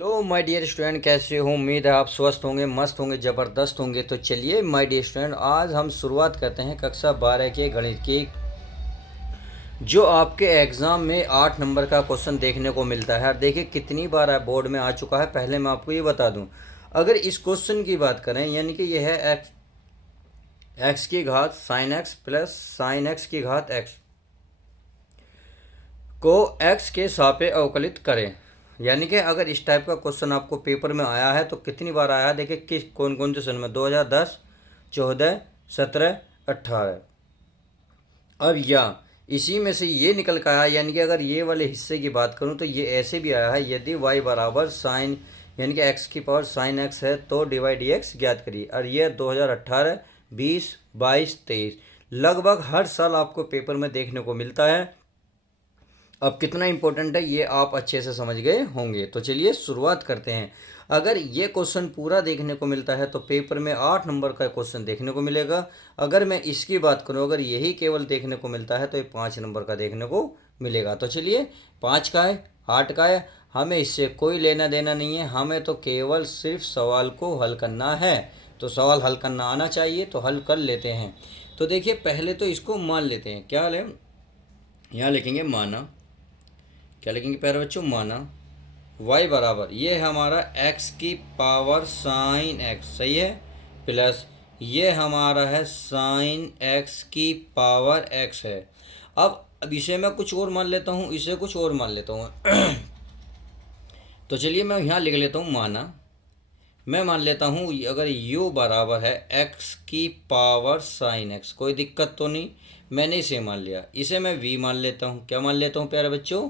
Hello my dear student, कैसे हो? उम्मीद है आप स्वस्थ होंगे, मस्त होंगे, ज़बरदस्त होंगे। तो चलिए माय डियर स्टूडेंट, आज हम शुरुआत करते हैं कक्षा 12 के गणित की, जो आपके एग्ज़ाम में 8 नंबर का क्वेश्चन देखने को मिलता है। और देखिए कितनी बार बोर्ड में आ चुका है। पहले मैं आपको ये बता दूं, अगर इस क्वेश्चन की बात करें, यानी कि यह है एक्स की घात sine x plus sine x की घात एक्स को एक्स के सापेक्ष अवकलित करें। यानी कि अगर इस टाइप का क्वेश्चन आपको पेपर में आया है तो कितनी बार आया है, देखिए किस कौन कौन से सन में, 2010, 14, 17, 18। अब या इसी में से ये निकल कर आया, यानी कि अगर ये वाले हिस्से की बात करूं तो ये ऐसे भी आया है, यदि y बराबर साइन यानी कि x की पावर साइन x है तो डी वाई डी एक्स ज्ञात करिए। और ये 2018, 20, 22, 23 लगभग हर साल आपको पेपर में देखने को मिलता है। अब कितना इंपॉर्टेंट है ये आप अच्छे से समझ गए होंगे। तो चलिए शुरुआत करते हैं। अगर ये क्वेश्चन पूरा देखने को मिलता है तो पेपर में 8 नंबर का क्वेश्चन देखने को मिलेगा। अगर मैं इसकी बात करूं, अगर यही केवल देखने को मिलता है तो ये 5 नंबर का देखने को मिलेगा। तो चलिए 5 का है, 8 का है, हमें इससे कोई लेना देना नहीं है। हमें तो केवल सिर्फ सवाल को हल करना है। तो सवाल हल करना आना चाहिए, तो हल कर लेते हैं। तो देखिए पहले तो इसको मान लेते हैं। क्या लें? यहाँ लिखेंगे माना। क्या लिखेंगे प्यारे बच्चों? माना y बराबर ये है हमारा x की पावर साइन x, सही है, प्लस ये हमारा है साइन x की पावर x है। अब इसे मैं कुछ और मान लेता हूँ, इसे कुछ और मान लेता हूँ। तो चलिए मैं यहाँ लिख लेता हूँ माना। मैं मान लेता हूँ अगर u बराबर है x की पावर साइन x, कोई दिक्कत तो नहीं, मैंने इसे मान लिया। इसे मैं v मान लेता हूँ। क्या मान लेता हूँ प्यारे बच्चों?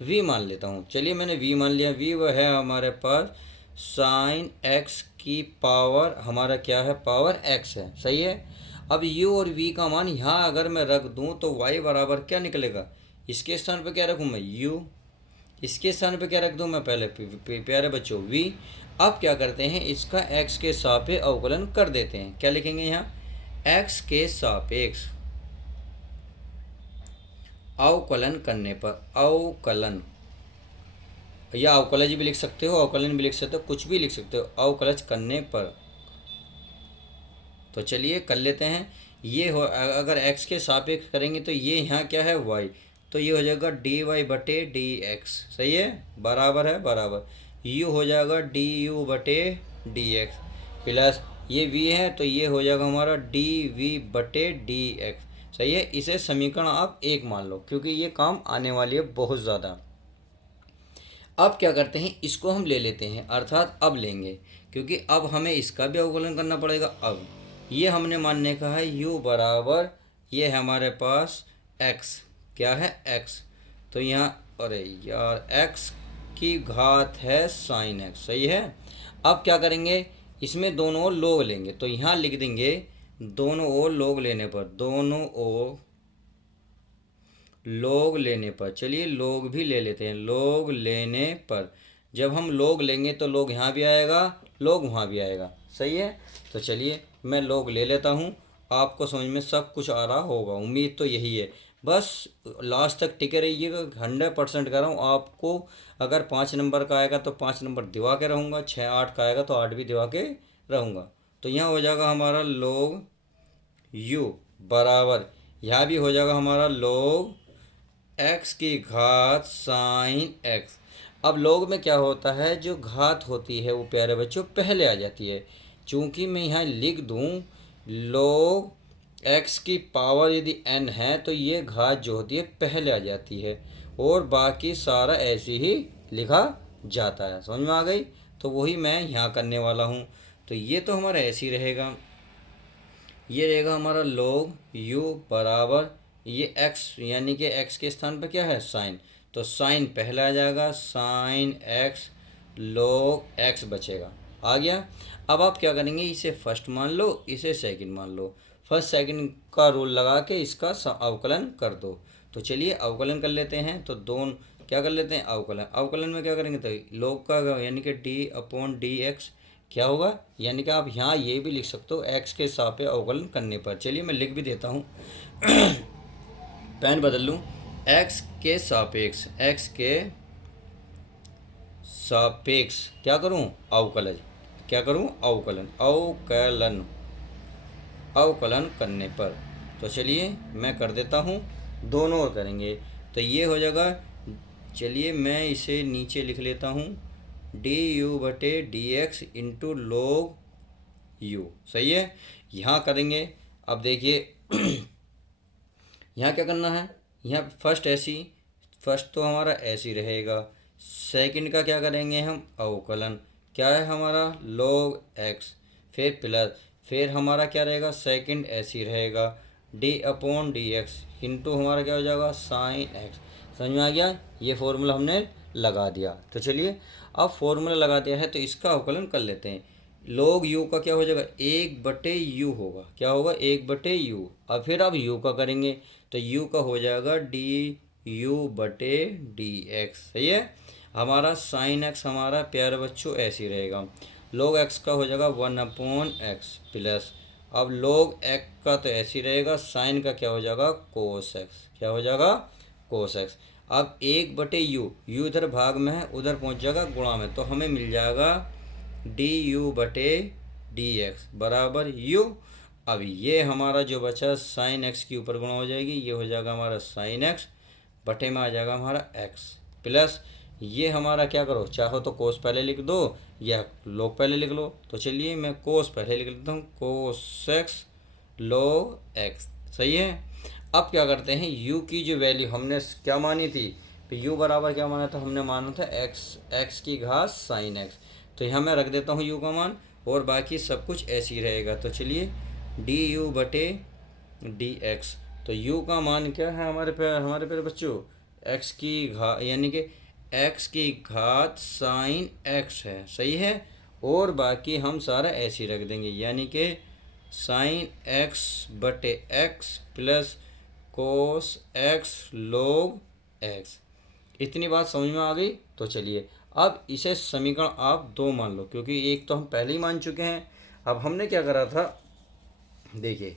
v मान लेता हूँ। चलिए मैंने v मान लिया। v वह है हमारे पास साइन x की पावर, हमारा क्या है, पावर x है, सही है। अब u और v का मान यहाँ अगर मैं रख दूँ तो y बराबर क्या निकलेगा? इसके स्थान पर क्या रखूँ मैं? u। इसके स्थान पे क्या रख दूं मैं? पहले प्यारे बच्चों v। अब क्या करते हैं, इसका x के सापेक्ष अवकलन कर देते हैं। क्या लिखेंगे यहाँ? x के सापेक्ष अवकलन करने पर, अवकलन या अवकलज भी लिख सकते हो, अवकलन भी लिख सकते हो, कुछ भी लिख सकते हो, अवकलज करने पर। तो चलिए कर लेते हैं। ये हो, अगर x के सापेक्ष करेंगे तो ये यहाँ क्या है, y, तो ये हो जाएगा डी वाई बटे डी एक्स, सही है, बराबर है, बराबर u हो जाएगा डी यू बटे डी एक्स, प्लस ये v है तो ये हो जाएगा हमारा डी वी बटे डी एक्स, सही है। इसे समीकरण आप 1 मान लो, क्योंकि ये काम आने वाली है बहुत ज़्यादा। अब क्या करते हैं, इसको हम ले लेते हैं, अर्थात अब लेंगे, क्योंकि अब हमें इसका भी अवकलन करना पड़ेगा। अब ये हमने मानने का है u बराबर, ये है हमारे पास x, क्या है, x, तो यहाँ, अरे यार, x की घात है साइन x, सही है। अब क्या करेंगे, इसमें दोनों ओर लोग लेंगे, तो यहाँ लिख देंगे दोनों ओर लोग लेने पर, दोनों ओर लोग लेने पर, चलिए लोग भी ले लेते हैं। लोग लेने पर जब हम लोग लेंगे तो लोग यहाँ भी आएगा, लोग वहाँ भी आएगा, सही है। तो चलिए मैं लोग ले लेता हूँ। आपको समझ में सब कुछ आ रहा होगा, उम्मीद तो यही है। बस लास्ट तक टिके रहिएगा, 100% कर रहा हूँ आपको। अगर 5 नंबर का आएगा तो 5 नंबर दिवा के रहूँगा, 6, 8 का आएगा तो 8 भी दिवा के रहूँगा। तो यहाँ हो जाएगा हमारा लोग u बराबर, यहाँ भी हो जाएगा हमारा लोग x की घात साइन x। अब लोग में क्या होता है, जो घात होती है वो प्यारे बच्चों पहले आ जाती है। चूंकि मैं यहाँ लिख दूँ लोग x की पावर यदि n है तो ये घात जो होती है पहले आ जाती है, और बाकी सारा ऐसे ही लिखा जाता है। समझ में आ गई? तो वही मैं यहाँ करने वाला हूँ। तो ये तो हमारा ऐसे ही रहेगा, ये रहेगा हमारा log u बराबर ये x, यानी कि x के स्थान पर क्या है, साइन, तो साइन पहले आ जाएगा, साइन x log x बचेगा, आ गया। अब आप क्या करेंगे, इसे फर्स्ट मान लो, इसे सेकंड मान लो, फर्स्ट सेकंड का रूल लगा के इसका अवकलन कर दो। तो चलिए अवकलन कर लेते हैं। तो दोनों क्या कर लेते हैं, अवकलन। अवकलन में क्या करेंगे, तो log का यानी कि d अपॉन डी एक्स क्या होगा, यानी कि आप यहाँ ये भी लिख सकते हो x के सापेक्ष अवकलन करने पर। चलिए मैं लिख भी देता हूँ, पेन बदल लूँ, x के सापेक्ष, x के सापेक्ष क्या करूं, अवकलन, क्या करूं, अवकलन, अवकलन, अवकलन करने पर। तो चलिए मैं कर देता हूँ, दोनों और करेंगे तो ये हो जाएगा। चलिए मैं इसे नीचे लिख लेता हूँ, डी यू बटे D x into log you. सही है, यहाँ करेंगे। अब देखिए यहाँ क्या करना है, यहाँ फर्स्ट ऐसी, फर्स्ट तो हमारा ऐसी रहेगा, सेकंड का क्या करेंगे हम, अवकलन, क्या है हमारा log x, फिर प्लस, फिर हमारा क्या रहेगा, सेकंड ऐसी रहेगा D upon D x into हमारा क्या हो जाएगा साइन एक्स। समझ में आ गया, ये फॉर्मूला हमने लगा दिया। तो चलिए अब फॉर्मूला लगा दिया है तो इसका अवकलन कर लेते हैं। log u का क्या हो जाएगा, 1/u होगा, क्या होगा 1/u। अब फिर अब u का करेंगे तो u का हो जाएगा डी यू बटे डी एक्स। सही है, हमारा साइन एक्स हमारा प्यारे बच्चों ऐसे ही रहेगा, log x का हो जाएगा 1/x प्लस, अब log x का तो ऐसे ही रहेगा, साइन का क्या हो जाएगा cos x, क्या हो जाएगा cos x। अब 1/u, u इधर भाग में है उधर पहुंच जाएगा गुणा में, तो हमें मिल जाएगा डी यू बटे डी एक्स बराबर यू। अब ये हमारा जो बचा साइन एक्स के ऊपर गुणा हो जाएगी, ये हो जाएगा हमारा साइन एक्स बटे में आ जाएगा हमारा एक्स प्लस, ये हमारा क्या करो, चाहो तो कोस पहले लिख दो या log पहले लिख लो। तो चलिए मैं कोस पहले लिख लेता हूँ, कोस एक्स log एक्स। सही है, अब क्या करते हैं, u की जो वैल्यू हमने क्या मानी थी, तो u बराबर क्या माना था, हमने माना था x की घात साइन एक्स। तो यहाँ मैं रख देता हूँ u का मान और बाकी सब कुछ ऐसे ही रहेगा। तो चलिए डी यू बटे डी एक्स, तो u का मान क्या है हमारे पे बच्चों, x की घात यानी कि x की घात साइन x है। सही है, और बाकी हम सारा ऐसे ही रख देंगे, यानी कि साइन x बटे x plus cos x log x। इतनी बात समझ में आ गई। तो चलिए अब इसे समीकरण आप 2 मान लो, क्योंकि एक तो हम पहले ही मान चुके हैं। अब हमने क्या करा था, देखिए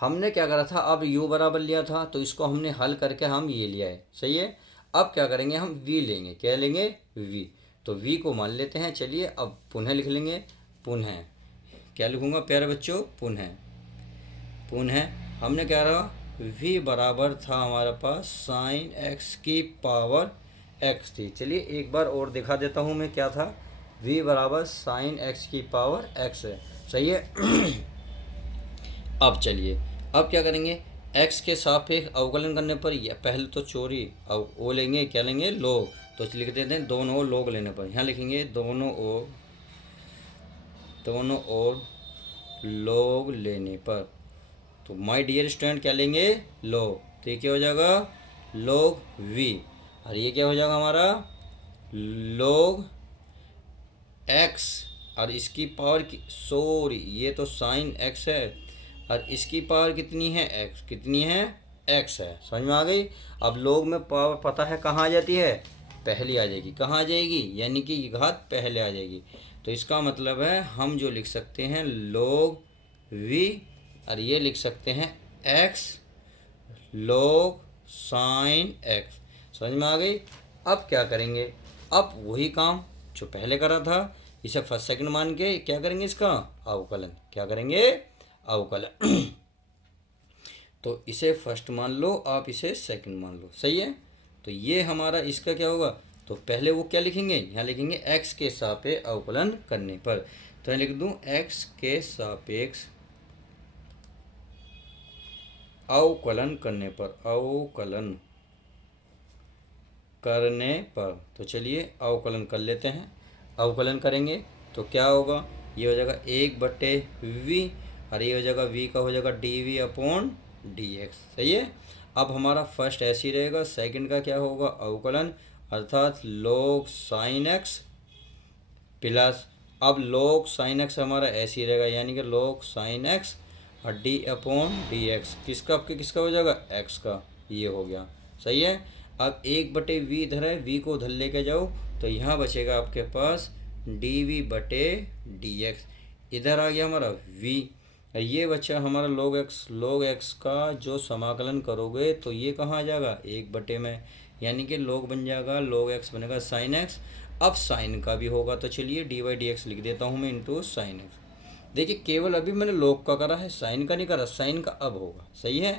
हमने क्या करा था, अब u बराबर लिया था तो इसको हमने हल करके हम ये लिया है। सही है, अब क्या करेंगे, हम v लेंगे, क्या लेंगे v, तो v को मान लेते हैं। चलिए अब पुनः लिख लेंगे, पुनः क्या लिखूंगा प्यारे बच्चों, पुनः हमने क्या रहा, v बराबर था हमारे पास साइन x की पावर x थी। चलिए एक बार और दिखा देता हूँ मैं, क्या था, v बराबर साइन x की पावर x है। सही है अब चलिए अब क्या करेंगे, x के सापेक्ष अवकलन करने पर पहले तो चोरी अब वो लेंगे, क्या लेंगे log, तो लिख देते हैं दोनों ओर log लेने पर, यहाँ लिखेंगे दोनों ओर log लेने पर। तो माय डियर स्टूडेंट क्या लेंगे log, तो ये क्या हो जाएगा log v, और ये क्या हो जाएगा हमारा log x, और इसकी पावर की सॉरी ये तो साइन x है और इसकी पावर कितनी है x, कितनी है x है। समझ में आ गई। अब log में पावर पता है कहाँ आ जाती है, पहले आ जाएगी, कहाँ आ जाएगी, यानी कि ये घात पहले आ जाएगी। तो इसका मतलब है हम जो लिख सकते हैं log v, और ये लिख सकते हैं x log साइन x। समझ में आ गई। अब क्या करेंगे, अब वही काम जो पहले करा था, इसे फर्स्ट सेकंड मान के क्या करेंगे, इसका अवकलन, क्या करेंगे अवकलन तो इसे फर्स्ट मान लो आप, इसे सेकंड मान लो। सही है, तो ये हमारा इसका क्या होगा, तो पहले वो क्या लिखेंगे, यहाँ लिखेंगे x के सापेक्ष अवकलन करने पर, तो मैं लिख दूँ x के सापेक्ष अवकलन करने पर, अवकलन करने पर। तो चलिए अवकलन कर लेते हैं, अवकलन करेंगे तो क्या होगा, ये हो जाएगा 1/v, और ये हो जाएगा v का हो जाएगा dv अपॉन dx। सही है, अब हमारा फर्स्ट ऐसे ही रहेगा, सेकंड का क्या होगा अवकलन, अर्थात log साइन x प्लस, अब log साइन x हमारा ऐसे ही रहेगा, यानी कि log साइन x और d अपॉन dx, किसका आपके किसका हो जाएगा x का, ये हो गया। सही है, अब 1/v इधर है, v को उधर लेके जाओ तो यहाँ बचेगा आपके पास dv बटे dx, इधर आ गया हमारा v, ये बच्चा हमारा log x का जो समाकलन करोगे तो ये कहाँ आ जाएगा 1 बटे में, यानी कि log बन जाएगा log x बनेगा साइन x, अब साइन का भी होगा, तो चलिए डी वाई डी एक्स लिख देता हूँ मैं इंटू साइन एक्स। देखिए केवल अभी मैंने log का करा है, साइन का नहीं करा, साइन का अब होगा, सही है।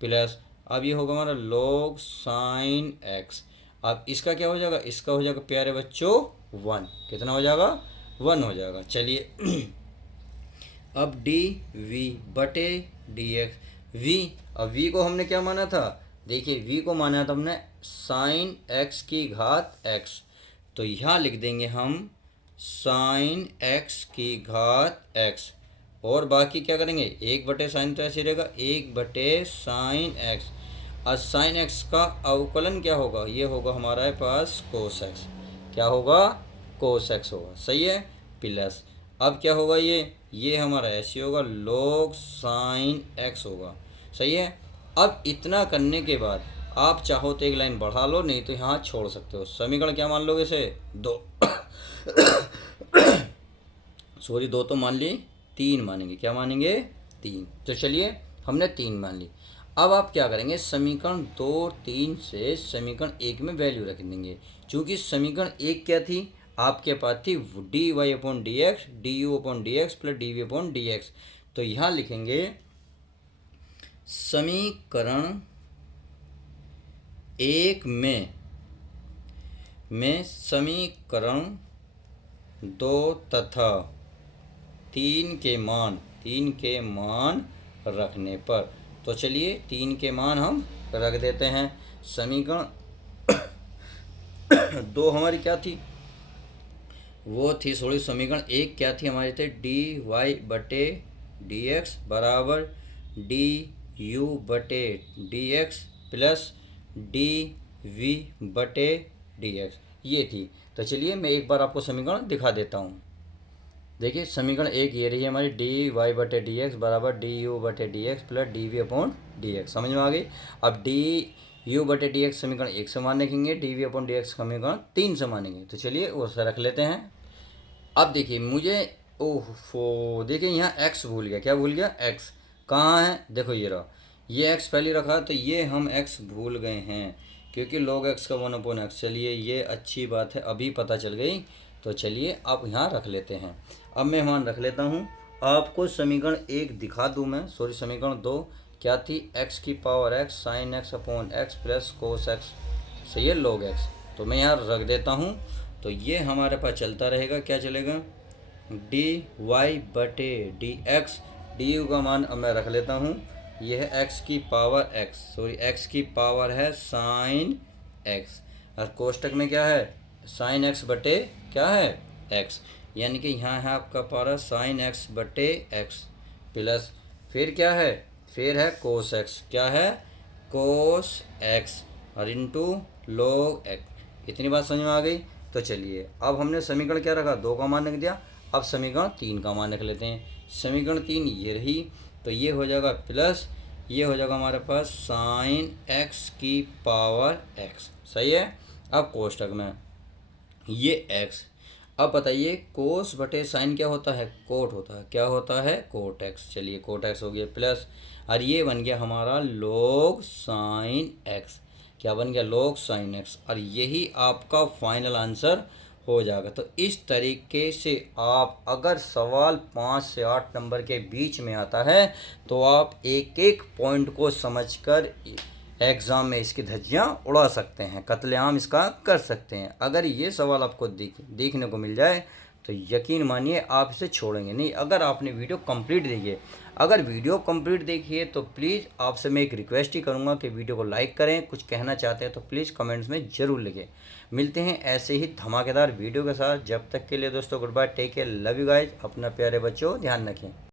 प्लस अब ये होगा हमारा log साइन एक्स। अब इसका क्या हो जाएगा, इसका हो जाएगा प्यारे बच्चों 1। कितना हो जाएगा, 1 हो जाएगा। चलिए अब डी वी बटे डी एक्स वी। अब वी को हमने क्या माना था, देखिए वी को माना था हमने साइन एक्स की घात एक्स, तो यहाँ लिख देंगे हम साइन एक्स की घात एक्स। और बाकी क्या करेंगे, 1/साइन तो ऐसे रहेगा, 1/साइन एक्स। और साइन एक्स का अवकलन क्या होगा, ये होगा हमारे पास कोस एक्स। क्या होगा, कोस एक्स होगा, सही है। प्लस अब क्या होगा, ये हमारा ऐसे होगा log साइन एक्स होगा, सही है। अब इतना करने के बाद आप चाहो तो एक लाइन बढ़ा लो, नहीं तो यहाँ छोड़ सकते हो। समीकरण क्या मान लोगे इसे, 2 सॉरी 2 तो मान ली, 3 मानेंगे। क्या मानेंगे, 3। तो चलिए हमने 3 मान ली। अब आप क्या करेंगे, समीकरण 2 3 से समीकरण 1 में वैल्यू रख देंगे। चूँकि समीकरण 1 क्या थी आपके पास, थी D Y upon D X D U upon D X plus D V upon D X. तो यहाँ लिखेंगे समीकरण 1 में समीकरण 2 तथा 3 के मान रखने पर, तो चलिए 3 के मान हम रख देते हैं। समीकरण 2 हमारी क्या थी, वो थी सॉरी समीकरण 1 क्या थी हमारी, थे डी वाई बटे डी एक्स बराबर डी यू बटे D X plus D V बटे डी एक्स, ये थी। तो चलिए मैं एक बार आपको समीकरण दिखा देता हूँ। देखिए समीकरण 1 ये रही हमारी डी वाई बटे डी एक्स बराबर डी यू बटे D X plus D V upon D X, समझ में आ गई। अब डी यू बटे डी एक्स समीकरण 1 से मान लिखेंगे, D V upon D X समीकरण 3 से मानेंगे। तो चलिए उसे रख लेते हैं। अब देखिए मुझे, ओहो देखिए यहाँ x भूल गया, क्या भूल गया, x कहाँ है, देखो ये रहा, ये x पहले रखा, तो ये हम x भूल गए हैं क्योंकि log x का 1/x। चलिए ये अच्छी बात है, अभी पता चल गई। तो चलिए आप यहाँ रख लेते हैं। अब मैं मान रख लेता हूँ। आपको समीकरण 1 दिखा दूँ मैं, सॉरी समीकरण 2 क्या थी, x की power x sine x upon x plus cos x, सही है, log x। तो मैं यहाँ रख देता हूँ। तो ये हमारे पास चलता रहेगा, क्या चलेगा, डी वाई बटे डी एक्स, डी यू का मान अब मैं रख लेता हूँ, यह है एक्स की पावर एक्स, सॉरी एक्स की पावर है साइन एक्स, और कोष्टक में क्या है, साइन एक्स बटे क्या है, एक्स, यानी कि यहाँ है आपका पारा साइन एक्स बटे एक्स प्लस फिर क्या है, फिर है कोस एक्स, क्या है, कोस एक्स और इंटू log एक्स। इतनी बात समझ में आ गई। तो चलिए अब हमने समीकरण क्या रखा, 2 का मान रख दिया। अब समीकरण 3 का मान रख लेते हैं। समीकरण 3 ये रही, तो ये हो जाएगा प्लस, ये हो जाएगा हमारे पास साइन एक्स की पावर एक्स, सही है। अब कोष्टक में ये एक्स, अब बताइए कोस बटे साइन क्या होता है, कोट होता है, क्या होता है, कोट एक्स। चलिए कोट एक्स हो गया प्लस, और ये बन गया हमारा log साइन एक्स, क्या बन गया, log साइन एक्स, और यही आपका फाइनल आंसर हो जाएगा। तो इस तरीके से आप अगर सवाल 5 से 8 नंबर के बीच में आता है तो आप एक एक पॉइंट को समझकर एग्ज़ाम में इसकी धज्जियाँ उड़ा सकते हैं, कत्लेआम इसका कर सकते हैं। अगर ये सवाल आपको देखने को मिल जाए तो यकीन मानिए आप इसे छोड़ेंगे नहीं। अगर आपने वीडियो कंप्लीट देखी है, अगर वीडियो कंप्लीट देखी है तो प्लीज़ आपसे मैं एक रिक्वेस्ट ही करूँगा कि वीडियो को लाइक करें। कुछ कहना चाहते हैं तो प्लीज़ कमेंट्स में ज़रूर लिखें। मिलते हैं ऐसे ही धमाकेदार वीडियो के साथ। जब तक के लिए दोस्तों good bye, take care, love you guys. अपना प्यारे बच्चों ध्यान रखें।